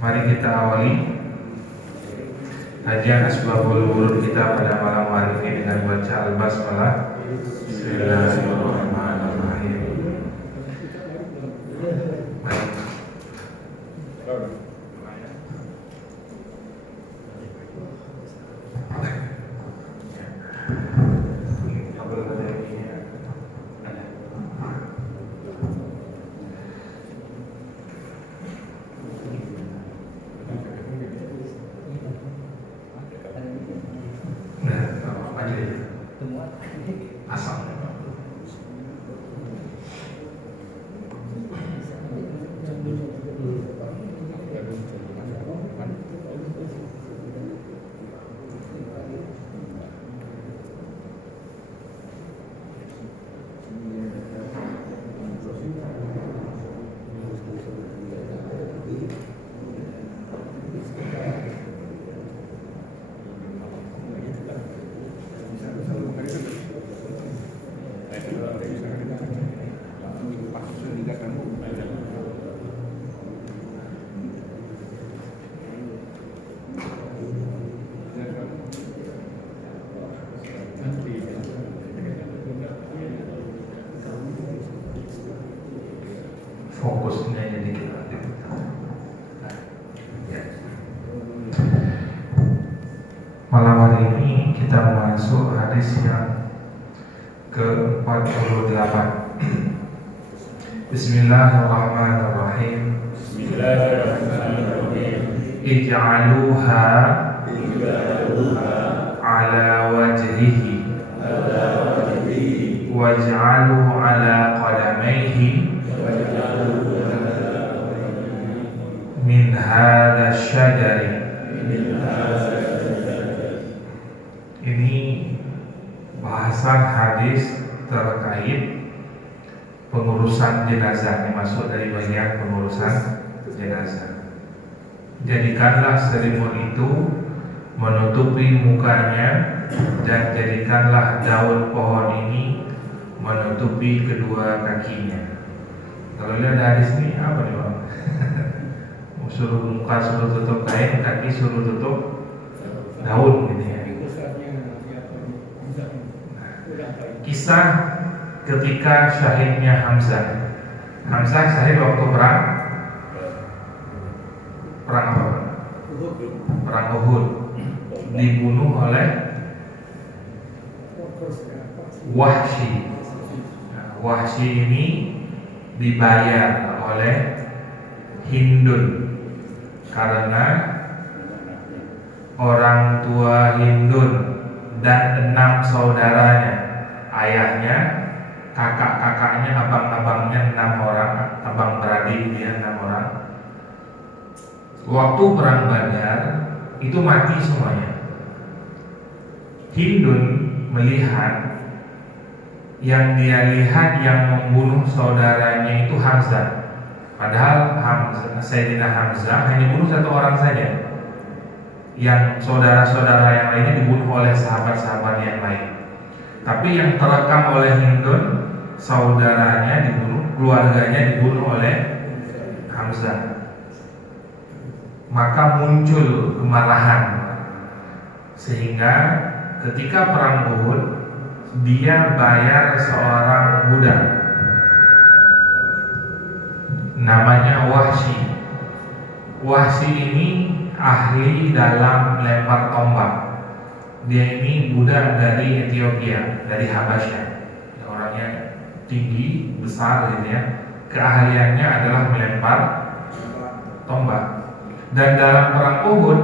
Mari kita awali kajian Asbabul Wurud kita pada malam hari ini dengan baca Al-Basmalah. Bismillahirrahmanirrahim. Fokusnya jadi kita malam hari ini kita masuk hadis yang ke-48. Bismillahirrahmanirrahim. Ij'aluha ala wajhihi waj'alu ala qadamaihi min hadha syajari. Ini bahasan hadis terkait pengurusan jenazah, yang masuk dari bagian pengurusan jenazah. Jadikanlah selimut itu menutupi mukanya, dan jadikanlah daun pohon ini menutupi kedua kakinya. Kalau lihat hadis ini apa nih Bang? Suruh muka suruh tutup kain, kaki suruh tutup daun gitu ya. Kisah ketika syahidnya Hamzah. Hamzah syahid waktu perang apa? Perang Uhud. Dibunuh oleh Wahsy. Wahsy ini dibayar oleh Hindun karena orang tua Hindun dan 6 saudaranya, ayahnya, kakak-kakaknya, abang-abangnya 6 orang, abang beradik dia 6 orang. Waktu perang Badar itu mati semuanya. Hindun melihat, yang dia lihat yang membunuh saudaranya itu Hamzah. Padahal Sayyidina Hamzah hanya bunuh 1 orang saja. Yang saudara-saudara yang lainnya dibunuh oleh sahabat-sahabat yang lain. Tapi yang terekam oleh Hindun, saudaranya dibunuh, keluarganya dibunuh oleh Hamzah. Maka muncul kemarahan, sehingga ketika perang Uhud dia bayar seorang budak namanya Wahsy. Wahsy ini ahli dalam melempar tombak. Dia ini budak dari Ethiopia, dari Habasyah. Orangnya tinggi, besar gitu ya. Keahliannya adalah melempar tombak. Dan dalam perang Uhud,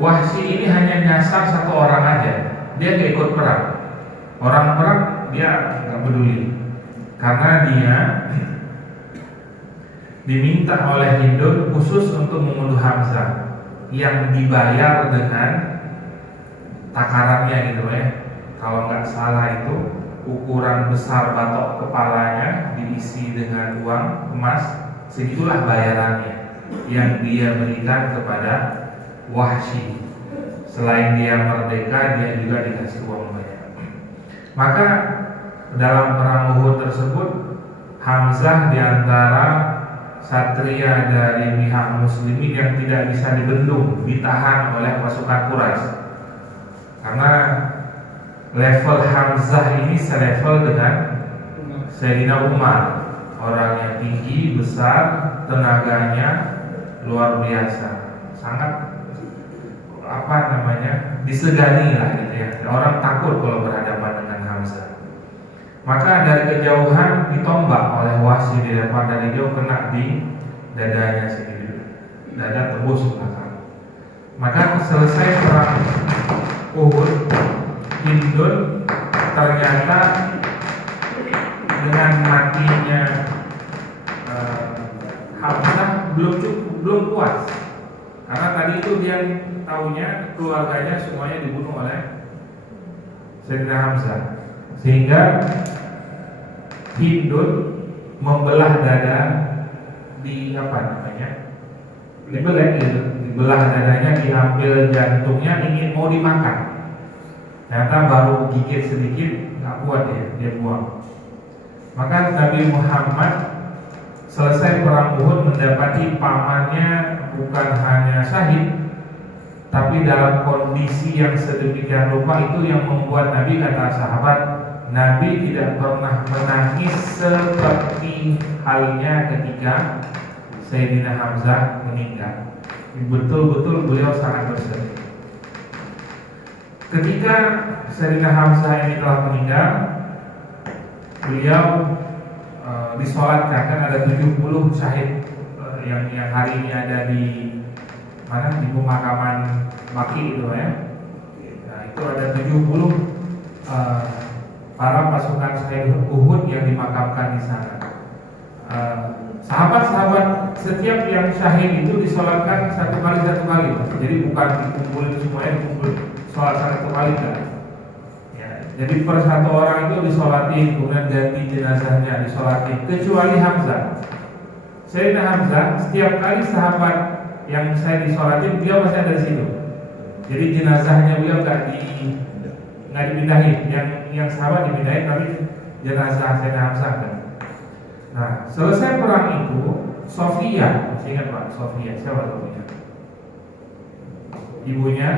Wahsy ini hanya nyasar 1 orang aja. Dia gak ikut perang. Orang perang dia gak peduli, karena dia diminta oleh Hindun khusus untuk membunuh Hamzah, yang dibayar dengan takarannya gitu ya. Kalau nggak salah itu ukuran besar batok kepalanya diisi dengan uang emas, segitulah bayarannya yang dia berikan kepada Wahsy. Selain dia merdeka, dia juga dikasih uang banyak. Maka dalam perang Uhud tersebut, Hamzah diantara satria dari pihak muslimin yang tidak bisa dibendung, ditahan oleh pasukan Quraisy. Karena level Hamzah ini selevel dengan Sayyidina Umar, orangnya tinggi, besar, tenaganya luar biasa, sangat disegani lah gitu ya. Orang takut kalau berhadapan dengan Hamzah. Maka dari kejauhan ditombak oleh Wahsy di depan, dari jauh kena di dadanya sendiri, dada tembus belakang. Maka selesai perang Uhud, Hindun ternyata dengan matinya Hamzah belum puas, karena tadi itu dia tahunya keluarganya semuanya dibunuh oleh Sayyidina Hamzah, sehingga Hindun membelah dada dibelah dadanya, diambil jantungnya, ingin mau dimakan. Ternyata baru gigit sedikit, nggak kuat dia buang. Maka Nabi Muhammad selesai perang Uhud mendapati pamannya bukan hanya syahid, tapi dalam kondisi yang sedemikian rupa. Itu yang membuat Nabi, kata sahabat, Nabi tidak pernah menangis seperti halnya ketika Sayyidina Hamzah meninggal. Betul-betul beliau sangat bersedih. Ketika Sayyidina Hamzah ini telah meninggal, beliau disolatkan. Kan ada 70 syahid yang hari ini ada di mana, di pemakaman Baqi itu ya. Nah, itu ada 70 para pasukan syahid Uhud yang dimakamkan di sana. Sahabat-sahabat setiap yang syahid itu disolatkan satu kali. Jadi bukan dikumpulin semuanya, dikumpulin sholat satu kali kan. Ya, jadi per satu orang itu disolatin, kemudian ganti jenazahnya disolatin, kecuali Hamzah. Sayyidina Hamzah setiap kali sahabat yang saya disolatin, dia masih ada di situ. Jadi jenazahnya beliau nggak dipindahin, yang sahabat dipindahin, tapi jenazah Sayyidina Hamzah kan. Nah, selesai perang itu, Sofia, masih ingat Pak? Sofia, siapa Sofia? Ibunya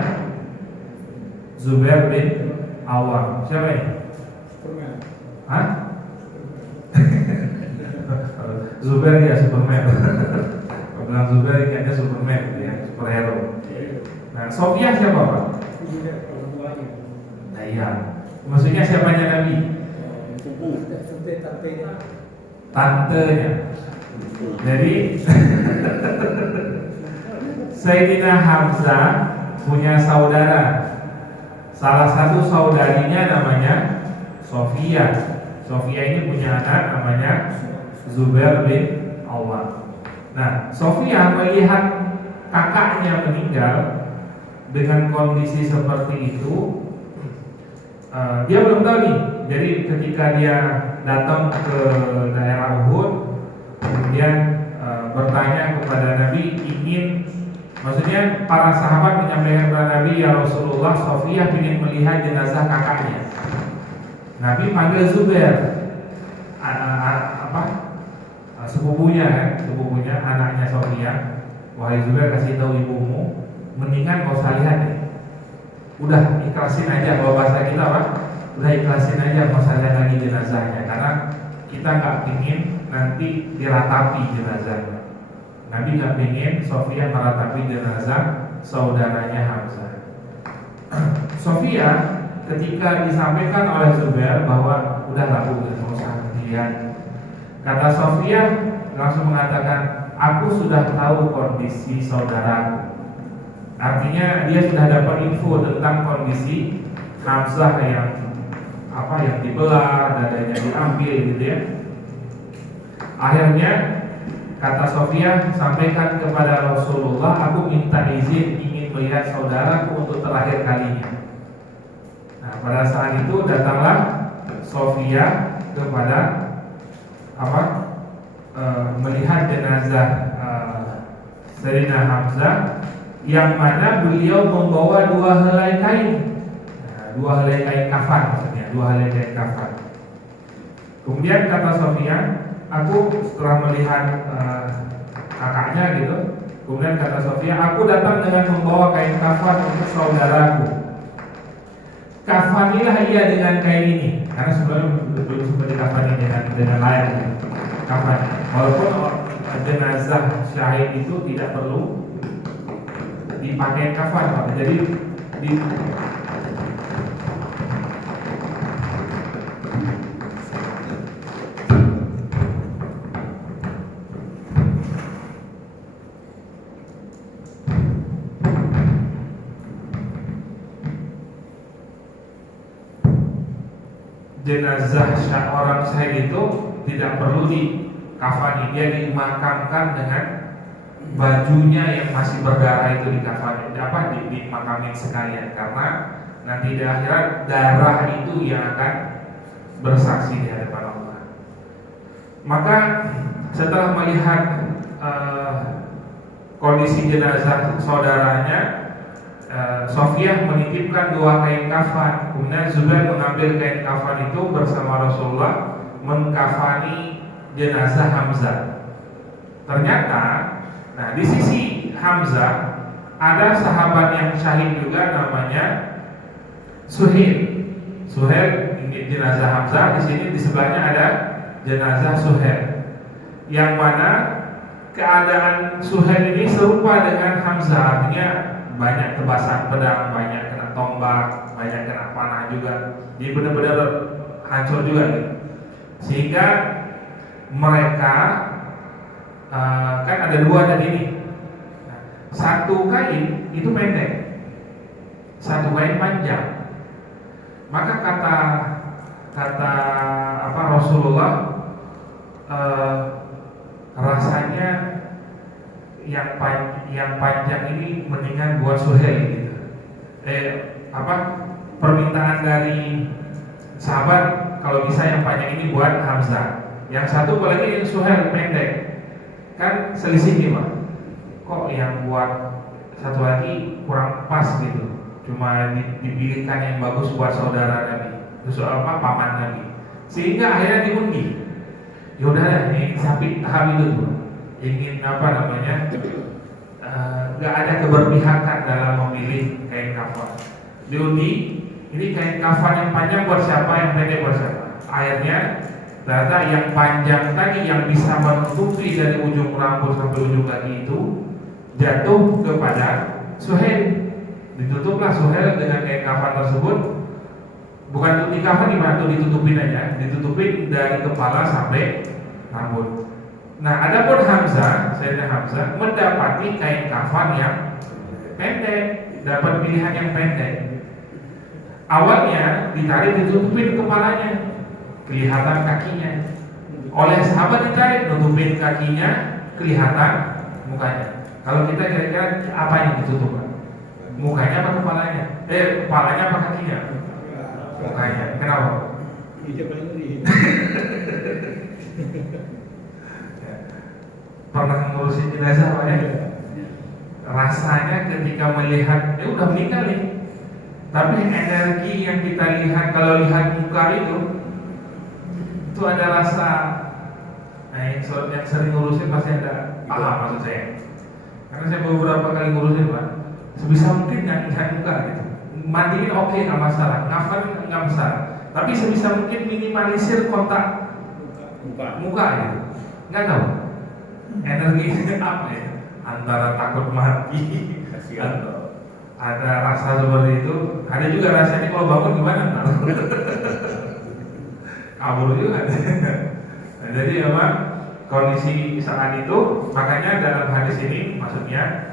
Zubair bin Awam. Siapa ini? Superman. Hah? Zubair ya Superman. Kalau bilang Zubair kayaknya Superman ya, superhero. Nah, Sofia siapa Pak? Nah, iya. Maksudnya siapanya Nabi? Tantenya. Jadi Sayyidina Hamzah punya saudara. Salah satu saudarinya namanya Sofia. Sofia ini punya anak namanya Zubair bin Awam. Nah, Sofia melihat kakaknya meninggal dengan kondisi seperti itu, dia belum tahu nih. Jadi ketika dia datang ke daerah Uhud, kemudian bertanya kepada Nabi, maksudnya para sahabat menyampaikan kepada Nabi, ya Rasulullah, Sofia ingin melihat jenazah kakaknya. Nabi panggil Zubair, sepupunya anaknya Sofia. Wahai Zubair, kasih tahu ibumu, mendingan kau usah lihat deh. Udah ikhlasin aja, kalau bahasa kita Pak, udah ikhlasin aja, mau usah lihat lagi jenazahnya, karena kita nggak ingin nanti diratapi jenazahnya. Nabi nggak ingin Sofia meratapi jenazah saudaranya Hamzah. Sofia ketika disampaikan oleh Zubair bahwa udah laku, nggak usah dilihat, kata Sofia langsung mengatakan, aku sudah tahu kondisi saudaraku. Artinya dia sudah dapat info tentang kondisi Hamzah yang dibelah, dadanya diambil gitu ya. Akhirnya kata Sofia, sampaikan kepada Rasulullah, aku minta izin ingin melihat saudaraku untuk terakhir kalinya. Nah, pada saat itu datanglah Sofia kepada melihat jenazah Sayyidina Hamzah, yang mana beliau membawa 2 helai kain. Nah, 2 helai kain kafan maksudnya, 2 helai kain kafan. Kemudian kata Sofia, aku setelah melihat kakaknya gitu, kemudian kata Sofia, aku datang dengan membawa kain kafan untuk saudaraku. Kafanilah ia dengan kain ini, karena sebelumnya belum sempat dikafani dengan layak gitu. Kafan, walaupun jenazah syahid itu tidak perlu dipakai kafan, Pak. Jadi jenazah orang syahid itu tidak perlu dikafani, dia dimakamkan dengan bajunya yang masih berdarah itu dikafani, dimakamin sekalian, karena nanti di akhirat darah itu yang akan bersaksi di hadapan Allah. Maka setelah melihat kondisi jenazah saudaranya, Sofiyah menitipkan 2 kain kafan. Kemudian Zubair mengambil kain kafan itu bersama Rasulullah mengkafani jenazah Hamzah. Ternyata, nah di sisi Hamzah ada sahabat yang syahid juga namanya Suhail. Suhail ini jenazah Hamzah, di sini di sebelahnya ada jenazah Suhail. Yang mana keadaan Suhail ini serupa dengan Hamzah, artinya banyak tebasan pedang, banyak kena tombak, banyak kena panah juga. Jadi benar-benar hancur juga gitu. Sehingga mereka kan ada 2 tadi nih. Satu kain itu pendek, satu kain panjang. Maka kata Rasulullah, rasanya yang panjang ini mendingan buat Suhail gitu. Permintaan dari sahabat kalau bisa yang panjang ini buat Hamzah. Yang satu apalagi yang Suhail pendek. Kan selisih nih Pak. Kok yang buat satu lagi kurang pas gitu. Cuma dipilihkan yang bagus buat saudara Nabi, paman Nabi. Sehingga akhirnya diundi. Yaudah ini sapi tahap itu tuh. Ingin nggak ada keberpihakan dalam memilih kain kafan. Diundi, ini kain kafan yang panjang buat siapa, yang pendek buat siapa. Akhirnya ternyata yang panjang tadi yang bisa menutupi dari ujung rambut sampai ujung kaki itu jatuh kepada Suhail. Ditutuplah Suhail dengan kain kafan tersebut. Bukan untuk dikafan gimana, ditutupin aja, ditutupin dari kepala sampai rambut. Nah, adapun Sayyidina Hamzah mendapati kain kafan yang pendek, dapat pilihan yang pendek. Awalnya ditarik ditutupin kepalanya, kelihatan kakinya. Oleh sahabat ditarik, nutupin kakinya, kelihatan mukanya. Kalau kita kira-kira apa yang ditutup? Mukanya apa kepalanya? Kepalanya apa kakinya? Mukanya. Kenapa? Pernah ngurusin jenazah Pak ya? Rasanya ketika melihat udah meninggal nih, tapi energi yang kita lihat kalau lihat muka itu ada rasa. Nah yang sering ngurusin pasti ada paham maksud saya. Karena saya beberapa kali ngurusin Pak, sebisa mungkin nggak muka gitu. Mandiin oke, nggak masalah, ngafan nggak masalah, tapi sebisa mungkin minimalisir kontak muka gitu. Nggak tahu energi apa ya, antara takut mati atau ada rasa seperti itu. Ada juga rasanya kalau bangun gimana kabur juga. Nah, jadi memang kondisi saat itu, makanya dalam hadis ini maksudnya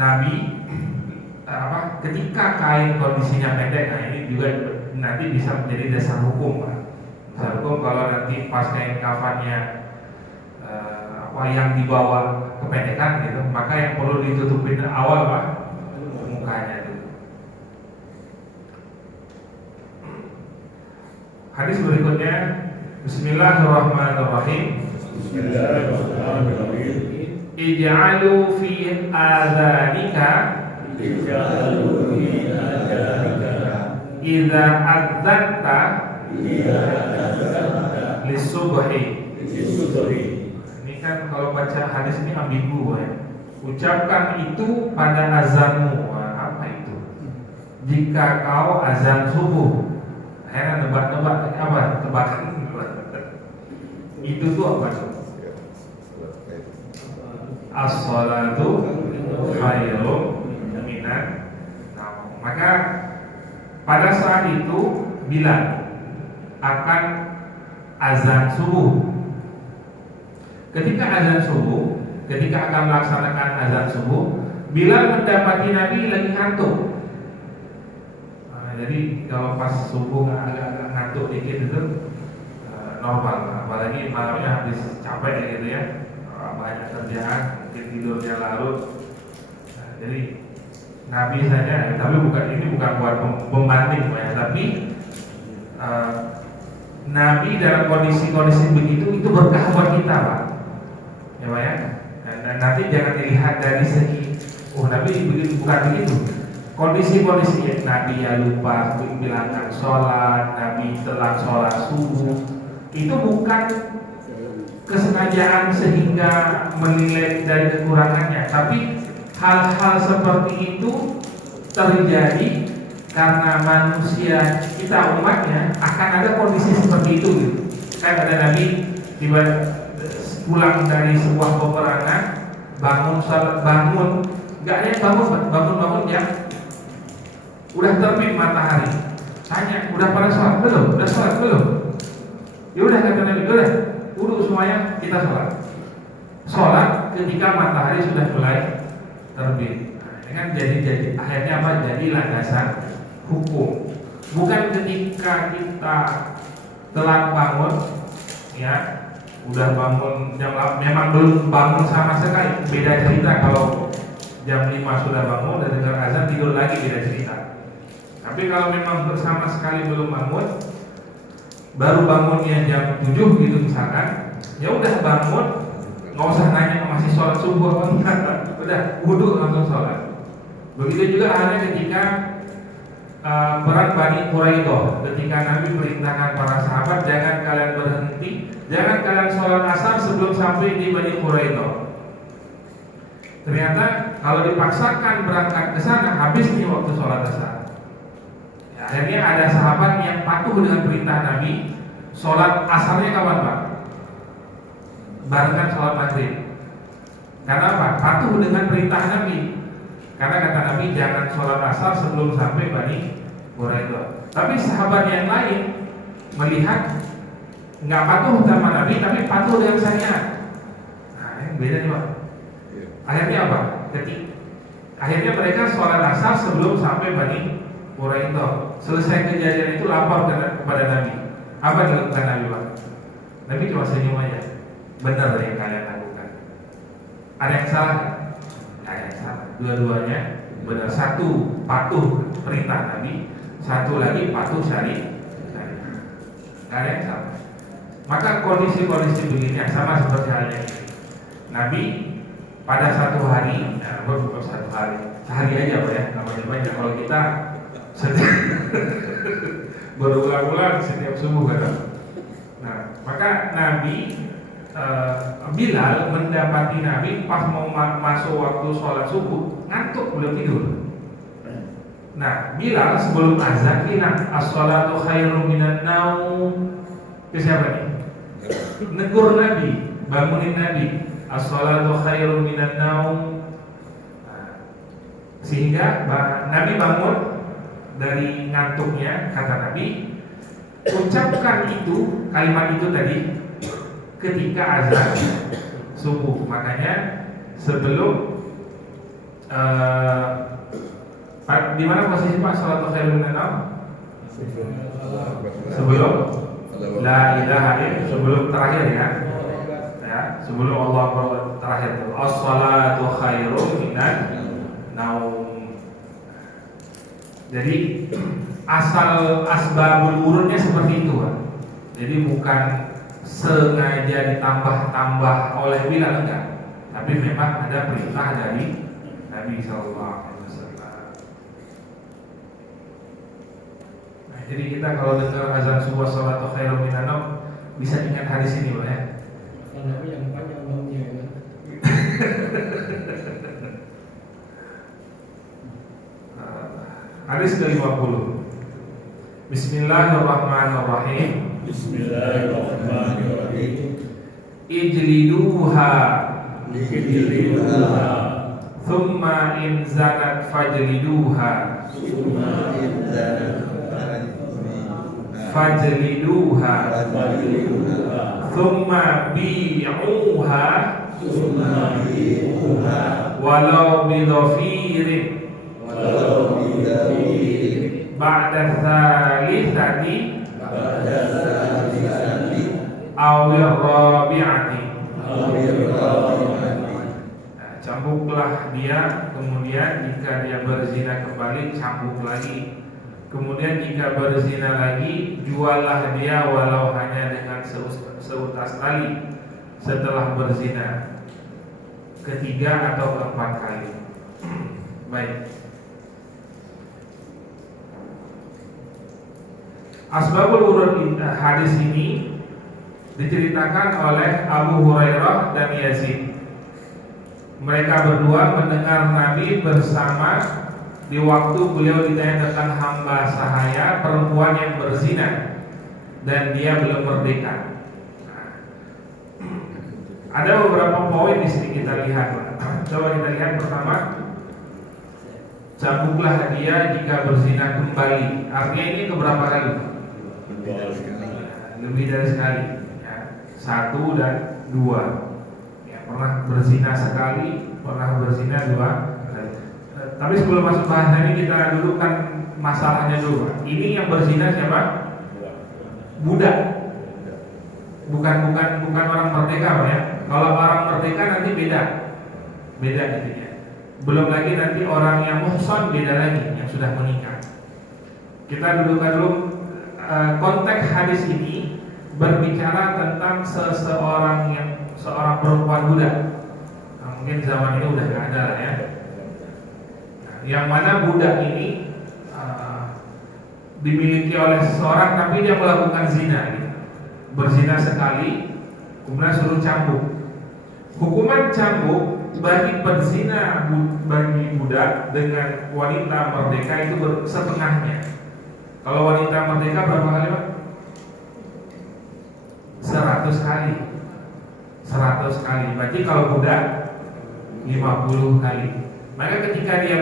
Nabi ketika kain kondisinya pendek, nah ini juga nanti bisa menjadi dasar hukum Pak. Dasar hukum kalau nanti pas kain kafannya yang dibawa kependekan gitu, maka yang perlu ditutupin awal Pak, mukanya itu. Hadis berikutnya, Bismillahirrahmanirrahim. Ij'alu fi adzanika idza adzanta lisubhi Ini kan kalau baca hadis ini ambigu ya. Ucapkan itu pada azanmu. Apa itu? Jika kau azan subuh. Akhirnya nebak-nebak apa? Tebakan. Itu tuh apa tuh? As-salatu khairun minan naum. Maka pada saat itu Bilal akan azan subuh. Ketika azan subuh, ketika akan melaksanakan azan subuh, Bilal mendapati Nabi lagi ngantuk. Jadi kalau pas subuh agak ngantuk dikit itu normal, apalagi malamnya habis capek gitu ya, banyak kerjaan, mungkin tidurnya larut. Jadi Nabi saja, tapi ini bukan buat pembanding ya, tapi Nabi dalam kondisi-kondisi begitu itu berkah buat kita, Pak. Ya, Pak ya. Dan nanti jangan dilihat dari segi Nabi begitu, bukan begitu. Kondisi-kondisi Nabi ya lupa bilangkan sholat, Nabi telat sholat subuh, itu bukan kesengajaan sehingga menilai dari kekurangannya, tapi hal-hal seperti itu terjadi karena manusia kita umatnya akan ada kondisi seperti itu gitu. Kan ada Nabi tiba pulang dari sebuah peperangan, bangun nggak ada yang bangun jam udah terbit matahari, tanya udah pada sholat belum, udah sholat belum, ya udah kata Nabi, udah udah semuanya kita sholat ketika matahari sudah mulai terbit. Ini kan jadi akhirnya apa? Jadi landasan hukum. Bukan ketika kita telat bangun, ya udah bangun memang belum bangun sama sekali. Beda cerita kalau jam 5 sudah bangun dan dengar azan tidur lagi, beda cerita. Tapi kalau memang bersama sekali belum bangun, baru bangunnya jam 7 gitu misalkan, ya udah bangun, nggak usah nanya masih sholat subuh apa enggak, udah wudhu langsung sholat. Begitu juga halnya ketika perang Bani Quraidah, ketika Nabi perintahkan para sahabat, jangan kalian berhenti, jangan kalian sholat asar sebelum sampai di Bani Quraidah. Ternyata kalau dipaksakan berangkat ke sana, habis nih waktu sholat asar. Ya, akhirnya ada sahabat yang patuh dengan perintah Nabi, sholat asarnya kapan Pak? Barengan sholat maghrib. Karena apa? Patuh dengan perintah Nabi. Karena kata Nabi jangan sholat asar sebelum sampai Bani Quraidah. Tapi sahabat yang lain melihat nggak patuh sama Nabi, tapi patuh dengan syariat. Nah, yang beda nih Pak. Akhirnya apa? Akhirnya mereka sholat asar sebelum sampai Bani Quraidah. Selesai kejadian itu lapor kepada Nabi. Apa yang dilakukan Nabi Pak? Nabi cuma senyum aja. Benar yang kalian lakukan. Ada yang salah? Ada yang salah. Dua-duanya benar. Satu patuh perintah Nabi, satu lagi patuh syariat. Ada yang salah. Maka kondisi-kondisi begini sama seperti halnya ini. Nabi pada satu hari, bukan satu hari, sehari aja Pak ya, namanya banyak. Kalau kita setiap berulang-ulang setiap subuh kan. Nah, maka Nabi Bilal mendapati Nabi pas mau masuk waktu sholat subuh, ngantuk belum tidur. Nah, Bilal sebelum azan bilang as-sholatu khairun minan naum. Ke siapa nih? Negur Nabi, bangunin Nabi. As-sholatu khairun minan naum. Sehingga Nabi bangun dari ngantuknya, kata Nabi, ucapkan itu, kalimat itu tadi ketika azan subuh. Makanya sebelum di mana posisi Pak sholatu khairun minan naum? Sebelum la ilaha illallah, sebelum terakhir ya. Sebelum Allah terakhir itu as-salatu khairun minan naum. Jadi asal asbabul urunnya seperti itu Pak. Jadi bukan sengaja ditambah-tambah oleh Bilal, enggak. Tapi memang ada perintah dari Nabi SAW. Nah, jadi kita kalau dengar azan subuh sholatu khairun minan naum bisa ingat hadis ini Pak ya. Kalau yang panjang baunya ya. Hadis ke-50. Bismillahirrahmanirrahim. Bismillahirrahmanirrahim. Ijliduha Ijliduha thumma in zanat fajliduha summa inzana fajliduha fajliduha thumma bi'uha summa bi'uha walau bidhafirin walau bidhafirin ba'da thalithati ba'da salisati aw rabi'ati. awirrahimati. Cambuklah dia, kemudian jika dia berzina kembali cambuk lagi, kemudian jika berzina lagi juallah dia walau hanya dengan seutas tali setelah berzina ketiga atau keempat kali. Baik. Asbabul wurud hadis ini diceritakan oleh Abu Hurairah dan Yazid. Mereka berdua mendengar Nabi bersama di waktu beliau ditanya tentang hamba sahaya perempuan yang berzina dan dia belum merdeka. Ada beberapa poin di sini kita lihat. Coba kita lihat pertama, cambuklah dia jika berzina kembali. Artinya ini keberapa kali? Lebih dari sekali. Ya, 1 dan 2. Pernah berzina sekali, pernah berzina 2 kali. Tapi sebelum masuk bahasa ini kita dudukkan masalahnya dulu. Ini yang berzina siapa? Budak. Bukan orang merdeka, Pak, ya. Kalau orang merdeka nanti beda gitu ya. Belum lagi nanti orang yang muhsan beda lagi, yang sudah menikah. Kita dudukkan dulu konteks hadis ini berbicara tentang seorang perempuan budak. Nah, mungkin zaman ini udah nggak ada lah ya. Nah, yang mana budak ini dimiliki oleh seseorang tapi dia melakukan zina, gitu. Berzina sekali, kemudian suruh cambuk. Hukuman cambuk bagi penzina bagi budak dengan wanita merdeka itu setengahnya. Kalau wanita merdeka berapa kali, Pak? 100 kali. 100 kali. Berarti kalau budak 50 kali. Maka ketika dia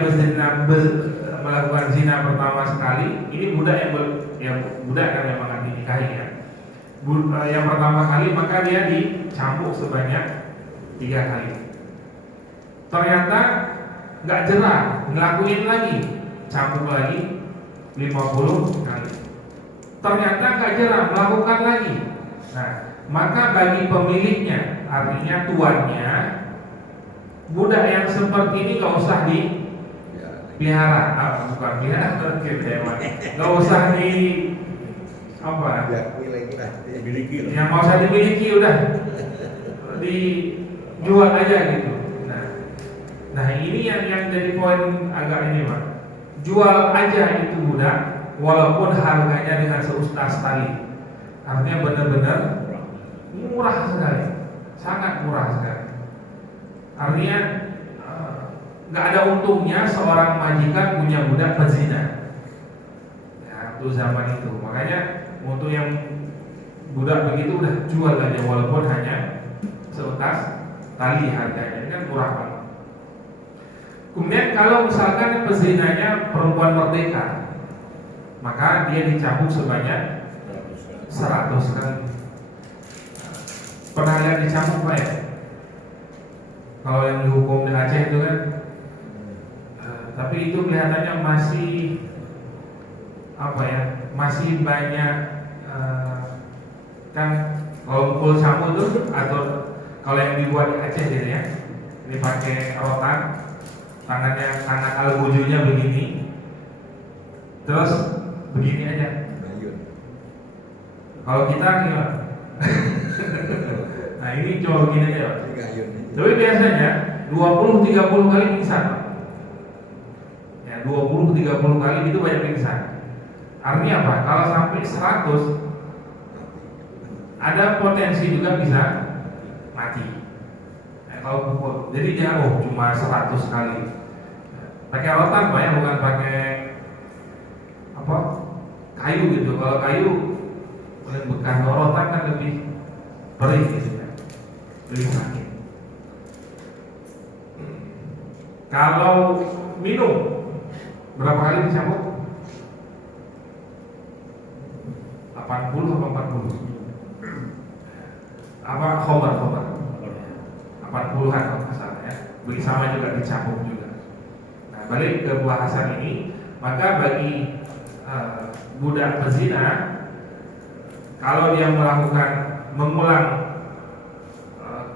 melakukan zina pertama sekali, ini budak yang budak kan memang akan dinikahi ya. Yang pertama kali maka dia dicambuk sebanyak 3 kali. Ternyata nggak jerah, ngelakuin lagi, cambuk lagi 50 kali. Ternyata nggak jerah, melakukan lagi. Nah, maka bagi pemiliknya, artinya tuannya, budak yang seperti ini nggak usah dipelihara, bukan pelihara, nggak usah di apa? Yang mau usah dimiliki udah dijual aja gitu. Nah ini yang jadi poin agak ini, Pak. Jual aja itu budak, walaupun harganya dengan seustas tali. Artinya benar-benar murah sekali, sangat murah sekali. Artinya nggak ada untungnya seorang majikan punya budak pezina. Ya, itu zaman itu. Makanya untuk yang budak begitu udah jual aja, walaupun hanya seutas tali harganya, kan murah banget. Kemudian kalau misalkan pezinanya perempuan merdeka, maka dia dicambuk sebanyak 100 kali. Pernah lihat dicambuk, Pak, ya? Kalau yang dihukum di Aceh itu kan, tapi itu kelihatannya masih apa ya? Masih banyak kan kalau pukul cambuk itu, atau kalau yang dibuat di Aceh gitu ya, ini pakai rotan, tangan al-bujunya begini, terus begini aja. Kalau kita gimana? Nah ini coba begini aja, Pak. Tapi biasanya 20-30 kali pingsan, Pak. Ya 20-30 kali itu banyak pingsan. Artinya apa? Kalau sampai 100, ada potensi juga bisa mati. Kalau pukul, jadi jauh cuma 100 kali. Pakai rotan Pak ya, bukan pakai apa kayu gitu. Kalau kayu bekas rotan kan lebih perih gitu ya, lebih sakit. Kalau minum berapa kali dicambuk? 80 atau 40? Apa khobar 80-an kalau nggak salah ya. Bagi sama juga dicambuk juga. Nah, balik ke buah hasan ini, maka bagi budak pezina, kalau dia mengulang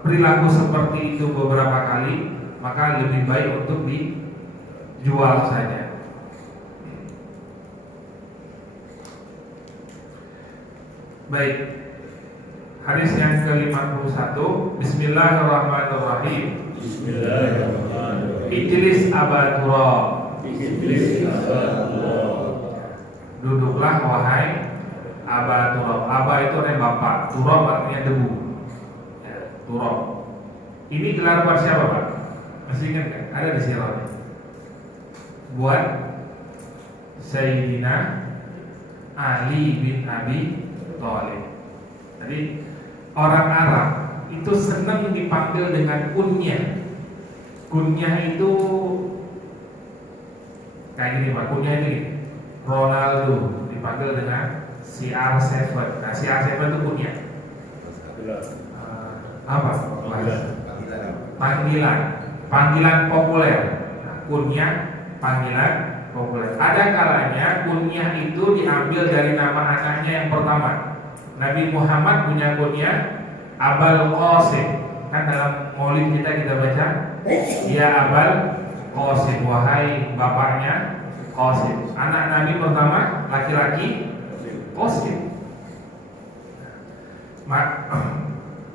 perilaku seperti itu beberapa kali, maka lebih baik untuk dijual saja. Baik, hadis yang ke-51. Bismillahirrahmanirrahim. Bismillahirrahmanirrahim. Ijlis Aba Turab. Ijlis Aba Turab. Duduklah wahai Aba Turab. Aba itu artinya bapak, Turab artinya debu ya, Turab. Ini gelar buat siapa Pak? Masih ingat kan? Ada di sirahnya. Buat Sayyidina Ali bin Abi Thalib. Jadi orang Arab itu senang dipanggil dengan kunyah. Kunyah itu kayak gini Pak, kunyah ini Ronaldo dipanggil dengan CR7. Nah, CR7 itu kunyah. Apa? Panggilan populer. Nah, kunyah panggilan populer. Ada kalanya kunyah itu diambil dari nama anaknya yang pertama. Nabi Muhammad punya kunyah Abul Qasim. Kan dalam Maulid kita baca, ya Abul Qasim, wahai bapaknya Qasim. Anak Nabi pertama laki-laki Qasim.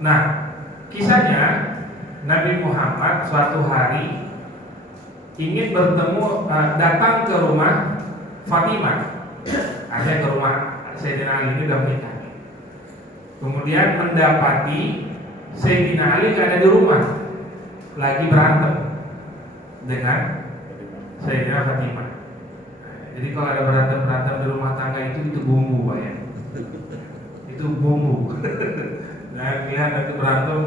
Nah, kisahnya Nabi Muhammad suatu hari ingin bertemu, datang ke rumah Fatimah. Artinya ke rumah Sayyidina Ali, ini sudah menikah. Kemudian mendapati Sayyidina Ali tidak ada di rumah, lagi berantem dengan Sayyidina Fatimah. Jadi kalau ada berantem di rumah tangga itu bumbu Pak ya. Itu bumbu. Nah, lihat nanti berantem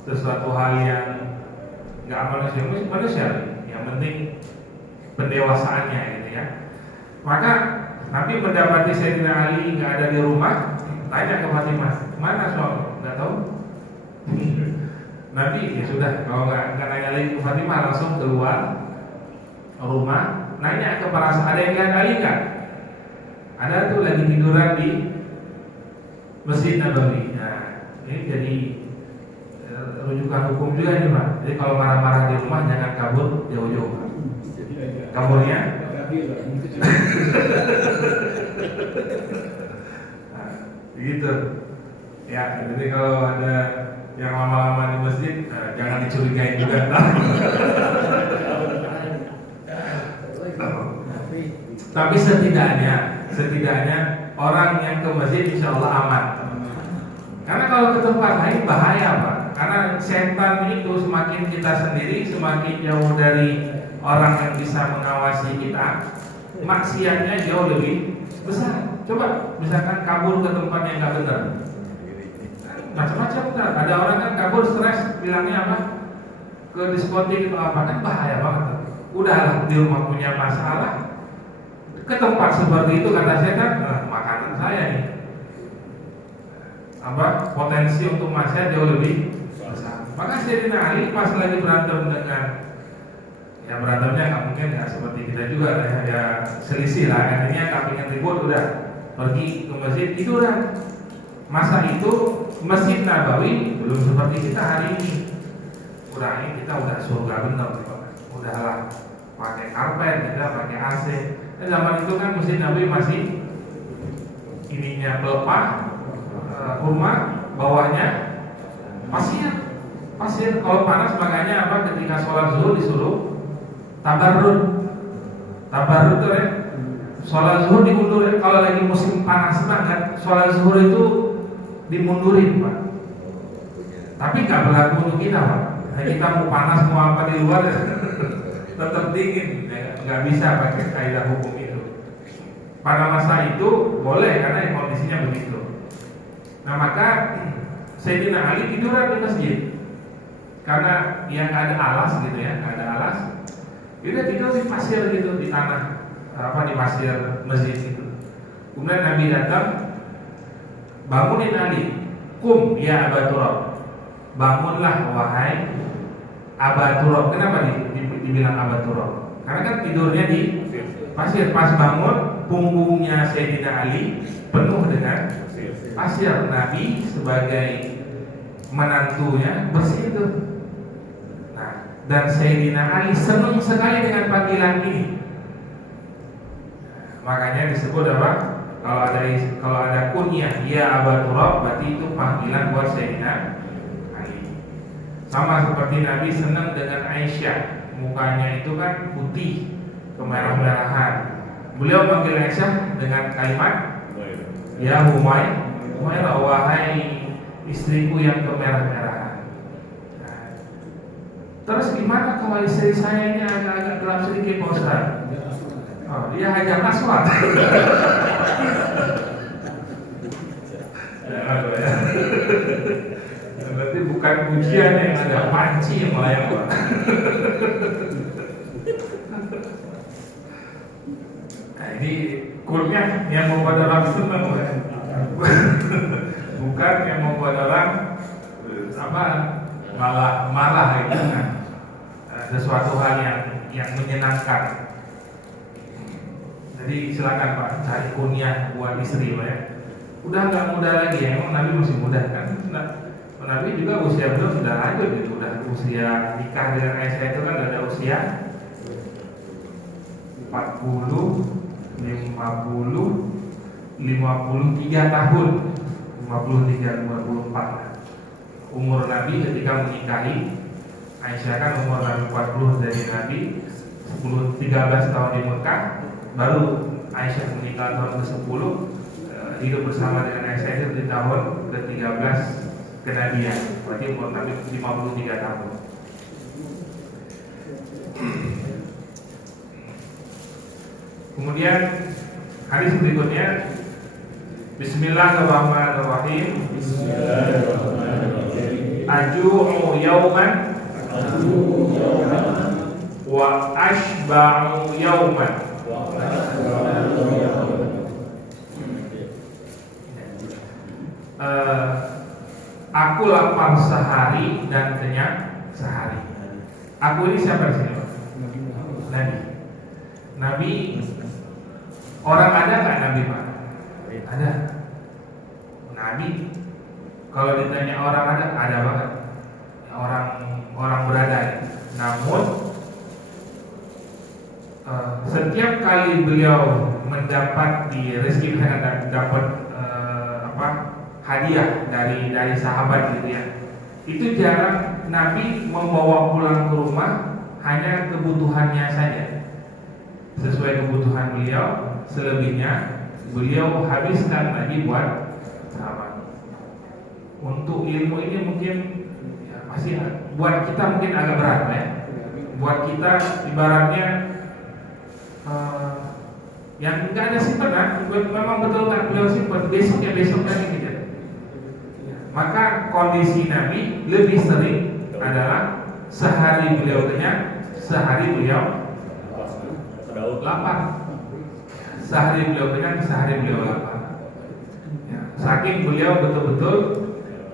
sesuatu hal yang nggak manusia. Yang penting pendewasaannya gitu ya. Maka Nabi mendapati Sayyidina Ali nggak ada di rumah, tanya ke Fatimah, mana suami? Nggak tahu. Nabi ya sudah, kalau nggak nanya lagi ke Fatimah, langsung keluar rumah, nanya ke para sahabat, ada yang lihat Ali nggak? Ada tuh lagi tiduran di Masjid Nabawi. Nah, ini jadi rujukan hukum juga nih Pak. Jadi kalau marah-marah di rumah jangan kabur jauh-jauh. Kaburnya nah, begitu ya. Jadi kalau ada yang lama-lama di masjid, jangan dicurigai juga. Tapi setidaknya orang yang ke masjid insya Allah aman. Karena kalau ke tempat lain bahaya Pak. Karena setan itu semakin kita sendiri, semakin jauh dari orang yang bisa mengawasi kita, maksiatnya jauh lebih besar. Coba misalkan kabur ke tempat yang nggak benar, macam-macam kan. Ada orang kan kabur stres, bilangnya apa? Ke diskotik atau apa, kan bahaya banget. Udahlah di rumah punya masalah, ke tempat seperti itu kata setan, makanan saya nih. Apa potensi untuk maksiat jauh lebih besar. Maka Sayyidina Ali pas lagi berantem dengan, ya berantemnya nggak mungkin nggak seperti kita juga, ya selisih lah. Akhirnya tak pengen ribut, udah pergi ke masjid tiduran. Masa itu Masjid Nabawi belum seperti kita hari ini. Udah ini kita udah surga bener, udahlah pakai karpet, kita pakai AC. Dan zaman itu kan Masjid Nabawi masih ininya pelepah, rumah bawahnya pasir. Kalau panas makanya apa? Ketika sholat zuhur disuruh tabarrud itu ya. Sholat zuhur dimundur. Kalau lagi musim panas banget, sholat zuhur itu dimundurin Pak. Tapi nggak berlaku untuk kita, Pak. Nah, kita mau panas mau apa di luar tetap dingin, nggak bisa pakai kaidah hukum itu. Pada masa itu boleh karena kondisinya begitu. Nah maka Sayyidina Ali tiduran di masjid karena yang ada alas gitu ya, ada alas. Dia tidur di pasir gitu, di tanah di pasir masjid itu. Kemudian Nabi datang, bangunin Ali, kum ya Aba Turab, bangunlah wahai Aba Turab. Kenapa dibilang Aba Turab? Karena kan tidurnya di pasir. Pas bangun, punggungnya Sayyidina Ali penuh dengan pasir. Nabi sebagai menantunya bersih itu. Nah, dan Sayyidina Ali senang sekali dengan panggilan ini. Makanya disebut apa? Kalau ada kunyah ya Aba Turab, berarti itu panggilan buat Sayyidina Ali. Sama seperti Nabi senang dengan Aisyah, mukanya itu kan putih kemerah-merahan. Beliau manggil Aisyah dengan kalimat ya Humairah, wahai istriku yang kemerah-merahan. Nah, terus gimana kalau istri saya ini agak-agak gelap sedikit, Pak Ustaz? Oh, dia Hajar Aswad. Berarti bukan pujian yang ada panci malah yang Pak. Nah, ini kurnya yang mau pada orang senang, bukan yang mau pada orang malah marah gitu kan. Sesuatu hal yang menyenangkan. Jadi silakan Pak cari kunyah buat istri Pak ya. Udah nggak muda lagi ya, emang Nabi masih muda kan? Nabi juga usia beliau sudah lanjut gitu, udah usia nikah dengan Aisyah itu kan ada usia 40, 50, 53 tahun, 53, 54. Umur Nabi ketika menikahi Aisyah kan umur Nabi 40 dari Nabi 13 tahun di Mekah. Baru Aisyah menikah tahun ke-10, hidup bersama dengan Aisyah itu di tahun ke-13 kenabian. Berarti umur Nabi 53 tahun. Kemudian hadis berikutnya, Bismillahirrahmanirrahim. Aju'u yauman wa ashba'u yauman. Aku lapar sehari dan kenyang sehari. Aku ini siapa sih? Nabi. Nabi. Orang ada nggak Nabi Pak? Ada. Nabi. Kalau ditanya orang ada banget. Orang berada. Namun setiap kali beliau mendapat di rezeki dan dapat hadiah dari sahabat gitu ya, itu jarang Nabi membawa pulang ke rumah, hanya kebutuhannya saja sesuai kebutuhan beliau. Selebihnya beliau habiskan lagi buat sahabat. Untuk ilmu ini mungkin ya, masih buat kita mungkin agak berat ya. Buat kita ibaratnya yang nggak ada simpenan, memang betul kan beliau simpan besok lagi gitu. Maka kondisi Nabi lebih sering adalah sehari beliau kenyang, sehari beliau lapar. Sehari beliau kenyang, sehari beliau lapar. Ya, saking beliau betul-betul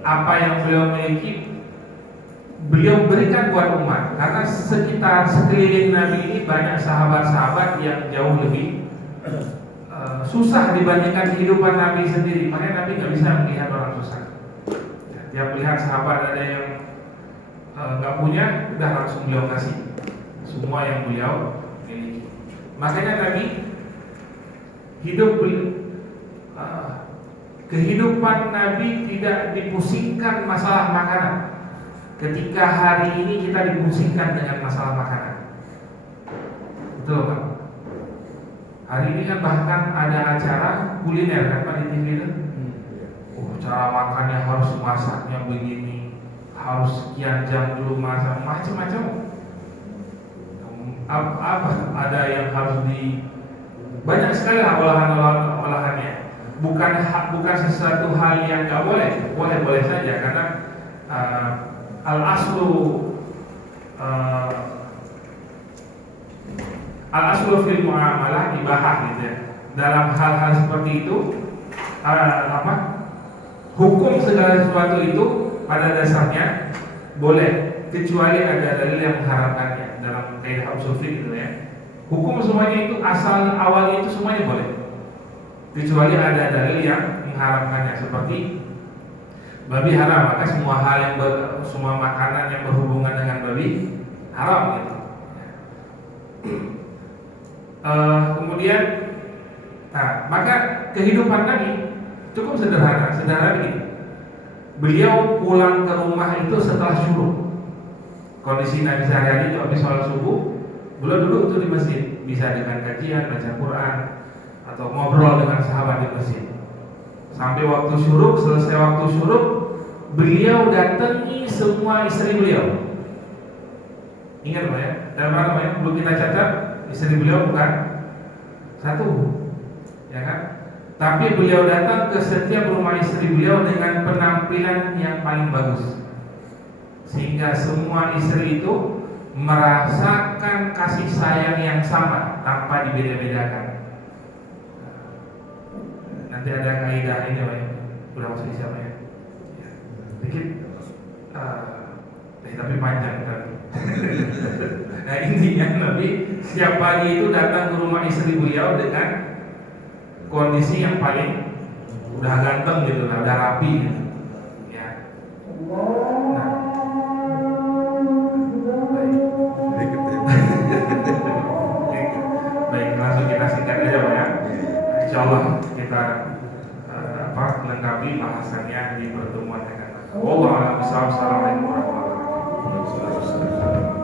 apa yang beliau miliki beliau berikan buat umat. Karena sekeliling Nabi ini banyak sahabat-sahabat yang jauh lebih susah dibandingkan kehidupan Nabi sendiri. Makanya Nabi nggak bisa melihat orang susah. Dia melihat sahabat ada yang nggak punya, udah langsung beliau kasih semua yang beliau miliki. Makanya Nabi kehidupan Nabi tidak dipusingkan masalah makanan. Ketika hari ini kita dipusingkan dengan masalah makanan, betul Pak? Hari ini kan bahkan ada acara kuliner kan Pak di TV itu. Cara makannya harus masaknya begini, harus sekian jam dulu masa macam-macam. Apa ada yang harus banyak sekali olahannya. Bukan sesuatu hal yang nggak boleh saja karena al aslu fil muamalah ibahah gitu ya. Dalam hal-hal seperti itu hukum segala sesuatu itu pada dasarnya boleh kecuali ada dalil yang mengharamkannya. Dalam kaidah usul fiqh gitu ya. Hukum semuanya itu asal awal itu semuanya boleh. Kecuali ada dalil yang mengharamkannya seperti babi haram, maka semua semua makanan yang berhubungan dengan babi haram gitu. Kemudian maka kehidupan Nabi cukup sederhana begini. Beliau pulang ke rumah itu setelah syuruk. Kondisi Nabi sehari-hari itu habis sholat subuh, beliau duduk itu di masjid, bisa dengan kajian, baca Quran, atau ngobrol dengan sahabat di masjid. Sampai waktu syuruk, selesai waktu syuruk, beliau datangi semua istri beliau. Ingat Pak ya, dalam apa ya? Belum kita catat, istri beliau bukan satu, ya kan? Tapi beliau datang ke setiap rumah istri beliau dengan penampilan yang paling bagus, sehingga semua istri itu merasakan kasih sayang yang sama tanpa dibeda-bedakan. Nanti ada kaidah ini Pak ya, udah masuk siapa ya? Dikit, tapi panjang kan. Nah intinya Nabi setiap pagi itu datang ke rumah istri beliau dengan kondisi yang paling udah ganteng gitu, udah rapi gitu. Ya. Nah, baik, langsung kita singkat aja Pak ya. Insyaallah kita lengkapi bahasannya di pertemuan yang akan datang. Wallahu a'lam bishawab. Assalamualaikum warahmatullahi wabarakatuh.